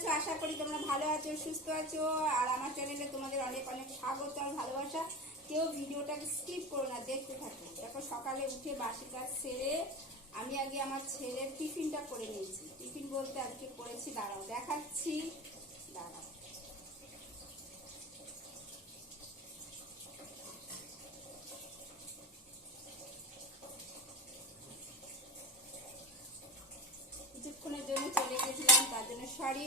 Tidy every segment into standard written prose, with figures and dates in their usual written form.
আছো? আশা করি তোমরা ভালো আছো, সুস্থ আছো। আর আমার চ্যানেলে তোমাদের অনেক অনেক স্বাগত আর ভালোবাসা। কেউ ভিডিওটাকে স্কিপ করো না, দেখতে থাকো। দেখো সকালে উঠে বাসি কাজ সেরে আমি আগে আমার ছেলের টিফিনটা করে নিয়েছি। টিফিন বলতে আজকে করেছি, দাঁড়াও দেখাচ্ছি, দাঁড়াও। কিছুক্ষণের জন্য চলে গেছিলাম, তার জন্য সরি।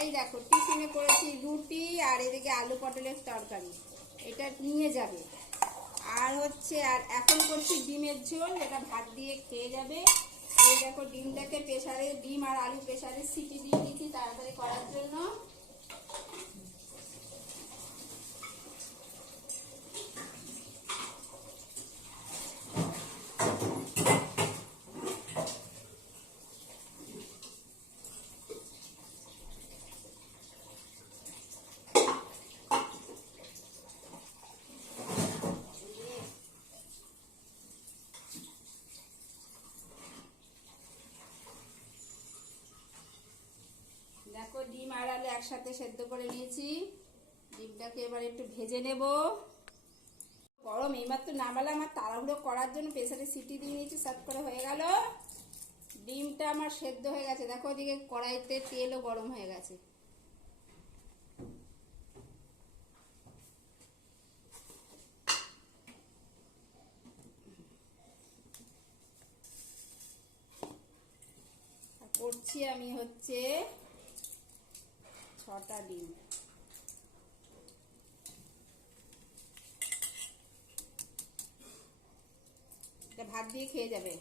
এই দেখো টিফিনে করেছি রুটি আর এদিকে আলু পটলের তরকারি, এটা নিয়ে যাবে। আর হচ্ছে আর এখন করছি ডিমের ঝোল, এটা ভাত দিয়ে খেয়ে যাবে। এই দেখো ডিমটাকে প্রেসারে, ডিম আর আলু প্রেসারে সিটি দিয়ে দিচ্ছি তাড়াতাড়ি করার জন্য। দেখো ডিম আর আলু একসাথে সেদ্ধ করে নিয়েছি। ডিমটাকে এবার একটু ভেজে নেব। গরম এইমাত্র নামালে, আমার তাড়াহুড়ো করার জন্য প্রেসারে সিটি দিয়ে নিয়েছি, সার্ভ করে হয়ে গেল। ডিমটা আমার সেদ্ধ হয়ে গেছে। দেখো ওদিকে কড়াইতে তেলও গরম হয়ে গেছে। করছি আমি হচ্ছে 6টা ডিম। এটা ভাত দিয়ে খেয়ে যাবে,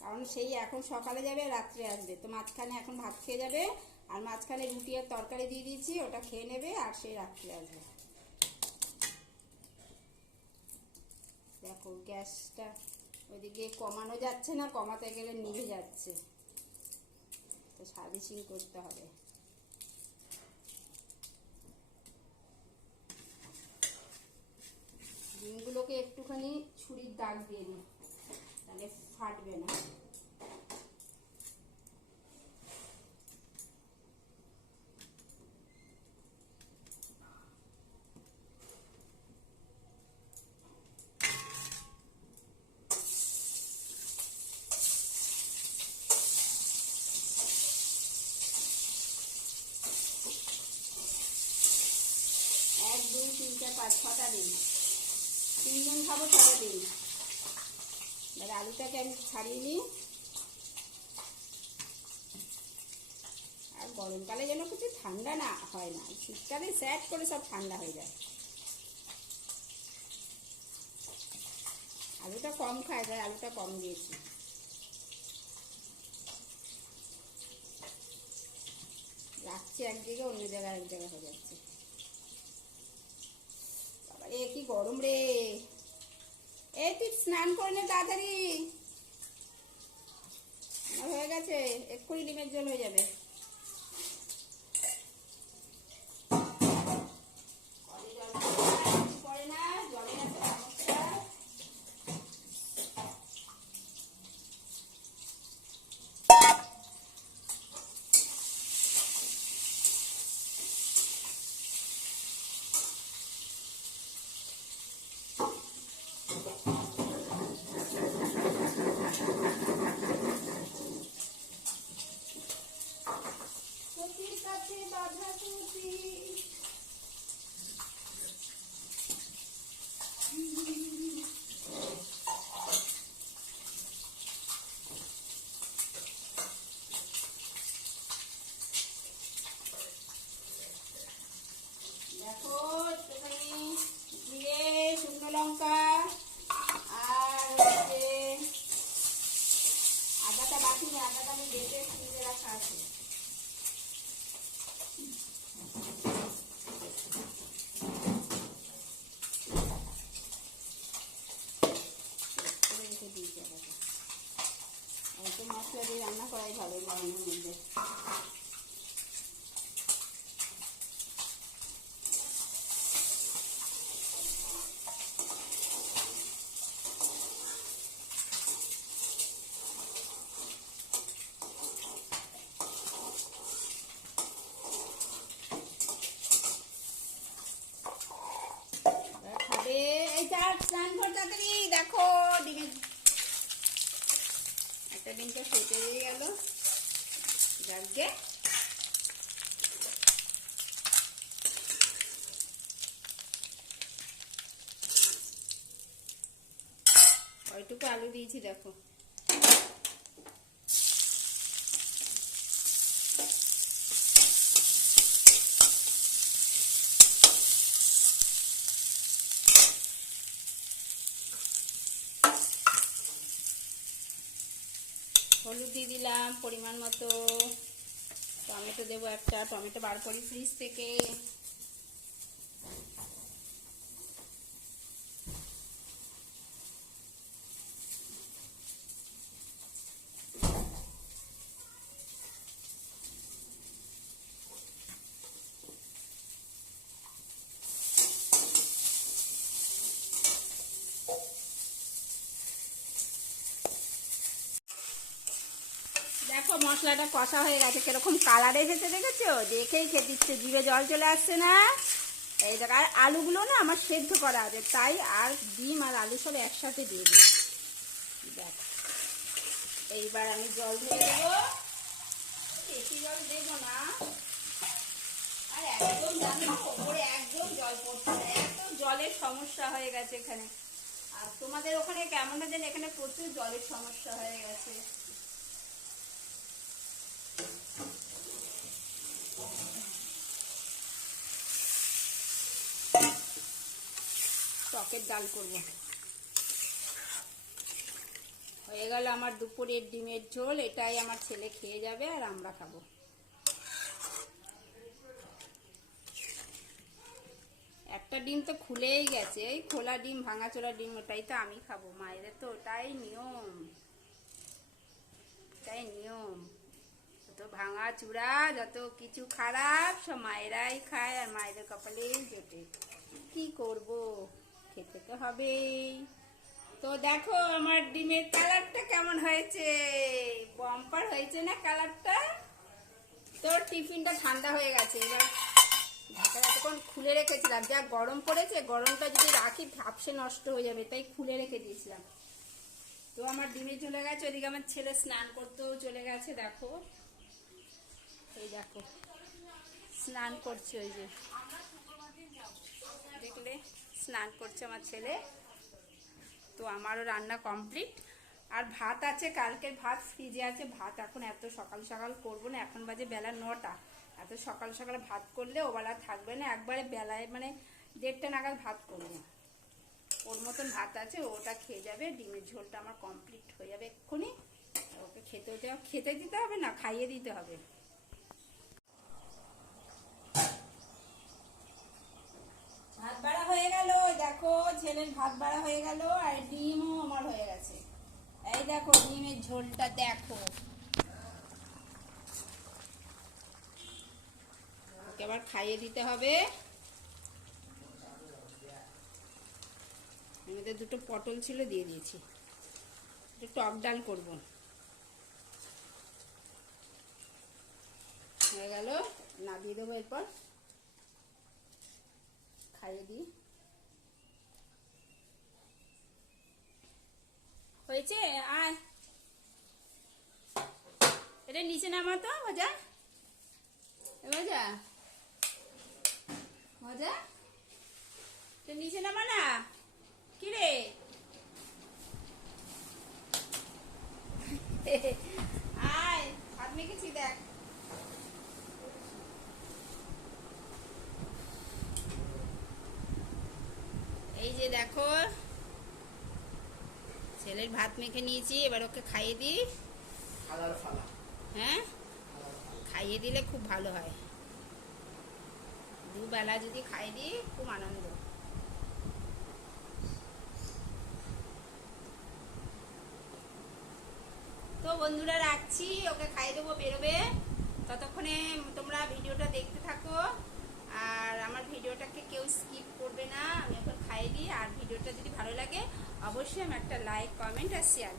কারণ সেই এখন সকালে যাবে, রাত্রে আসবে, তো মাঝখানে এখন ভাত খেয়ে যাবে। আর মাঝখানে রুটি আর তরকারি দিয়ে দিয়েছি, ওটা খেয়ে নেবে আর সেই রাত্রে আসবে। দেখো গ্যাসটা ওইদিকে কমানো যাচ্ছে না, কমাতে গেলে নিভে যাচ্ছে, তো সার্ভিসিং করতে হবে। ডিমগুলোকে একটুখানি ছুরির দাগ দিয়ে দিই, তাহলে ফাটবে না। এক দুই তিন চার পাঁচ 6টা ডিম, 3 জন খাবো, 6টা ডিম। এবার আলুটাকে আমি ছাড়িয়ে নিই। আর গরমকালে যেন কিছু ঠান্ডা না হয় না, শীতকালে স্যাট করে সব ঠান্ডা হয়ে যায়। আলুটা কম খায়, তাই আলুটা কম দিয়েছি। রাখছি একদিকে, অন্য জায়গায় এক জায়গায় হয়ে যাচ্ছে। বাবা রে কি গরম রে! এই তুই স্নান করে নে তাড়াতাড়ি, আমার হয়ে গেছে, এক্ষুনি ডিমের ঝোল হয়ে যাবে। দেখো একটুখানি জিরে, শুকনো লঙ্কা আর হচ্ছে আদাটা বাটিনি, আদাটা আমি বেটে ফ্রিজে রাখা আছে। অল্প মশলা দিয়ে রান্না করাই ভালো গরমের মধ্যে। স্নান কর তাড়াতাড়ি। দেখো ডিমের একটা ডিম তো ফেটে হয়ে গেল। যাকে ওইটুকু আলু দিয়েছি দেখো। হলুদ দিয়ে দিলাম পরিমাণ মতো। টমেটো দেবো একটা, টমেটো বার করি ফ্রিজ থেকে। দেখো মশলাটা কষা হয়ে গেছে, কিরকম কালার এসেছে দেখেছো? দেখেই খেতে ইচ্ছে, জিভে জল চলে আসছে না? এই দেখ, আর আলুগুলো না আমার সেদ্ধ করা আছে, তাই আর ডিম আর আলু সব একসাথে দিয়ে দিই। দেখো এইবার আমি জল দিয়ে দেবো, বেশি জল দেবো না। আর একদম জানো ওপরে একদম জল পড়ছে না, এত জলের সমস্যা হয়ে গেছে এখানে। আর তোমাদের ওখানে কেমন যেন এখানে প্রচুর জলের সমস্যা হয়ে গেছে। টকের ডাল করব। হয়ে গেল আমার দুপুরের ডিমের ঝোল। এটাই আমার ছেলে খেয়ে যাবে আর আমরা খাবো। একটা ডিম তো খুলেই গেছে, এই খোলা ডিম, ভাঙাচোরা ডিম, ওটাই তো আমি খাবো। মায়েদের তো ওটাই নিয়ম, ওটাই নিয়ম। যত ভাঙা চূড়া, যত কিছু খারাপ সব মায়েরাই খায়, আর মায়েদের কপালেই জোটে। কি করব, খেতে তো হবেই। তো দেখো আমার ডিমের কালারটা কেমন হয়েছে, বাম্পার হয়েছে না কালারটা? তোর টিফিনটা ঠান্ডা হয়ে গেছে, এবার ঢাকা এতক্ষণ খুলে রেখেছিলাম, যা গরম পড়েছে, গরমটা যদি রাখি ভাপসে নষ্ট হয়ে যাবে, তাই খুলে রেখে দিয়েছিলাম। তো আমার ডিমে চলে গেছে, ওদিকে আমার ছেলে স্নান করতেও চলে গেছে। দেখো এই দেখো স্নান করছে, ওই যে দেখলে স্নান করছে আমার ছেলে। তো আমারও রান্না কমপ্লিট। আর ভাত আছে, কালকের ভাত ফ্রিজে আছে। ভাত এখন এত সকাল সকাল করবো না, এখন বাজে বেলা 9টা। এত সকাল সকাল ভাত করলে ওবেলা থাকবে না, একবারে বেলায় মানে 1:30 নাগাদ ভাত করবো। ওর মতন ভাত আছে, ওটা খেয়ে যাবে। ডিমের ঝোলটা আমার কমপ্লিট হয়ে যাবে এক্ষুনি। ওকে খেতে দিতে হবে না, খাইয়ে দিতে হবে। ভাত বাড়া হয়ে গেল, দেখো ছেলের ভাত বাড়া হয়ে গেল, আর ডিমও আমার হয়ে গেছে। এই দেখো ডিমের ঝোলটা দেখো। ওকে আবার খাইয়ে দিতে হবে। আমাদের দুটো পটল ছিল, দিয়ে দিয়েছি। একটু টক ডাল করব। হয়ে গেল, না দিয়ে দেবো এরপর, খাইয়ে দিই। হয়েছে, আয় এটা নিচে নামা তো মজা, মজা মজা, এটা নিচে নামা না। কি রে আয়, হাত মেখেছি দেখ। এই যে দেখো ছেলের ভাত মেখে নিয়েছি, এবার ওকে খাইয়ে দিই। হ্যাঁ, খাইয়ে দিলে খুব ভালো হয়। দুবেলা যদি খাইয়ে দিই খুব আনন্দ। তো বন্ধুরা রাখছি, ওকে খাইয়ে দেবো, বেরোবে। ততক্ষণে তোমরা ভিডিওটা দেখতে থাকো, আর আমার ভিডিওটাকে কেউ স্কিপ করবে না। আমি এখন খাইয়ে দিই, আর ভিডিওটা যদি ভালো লাগে অবশ্যই আমি একটা লাইক, কমেন্ট আর শেয়ার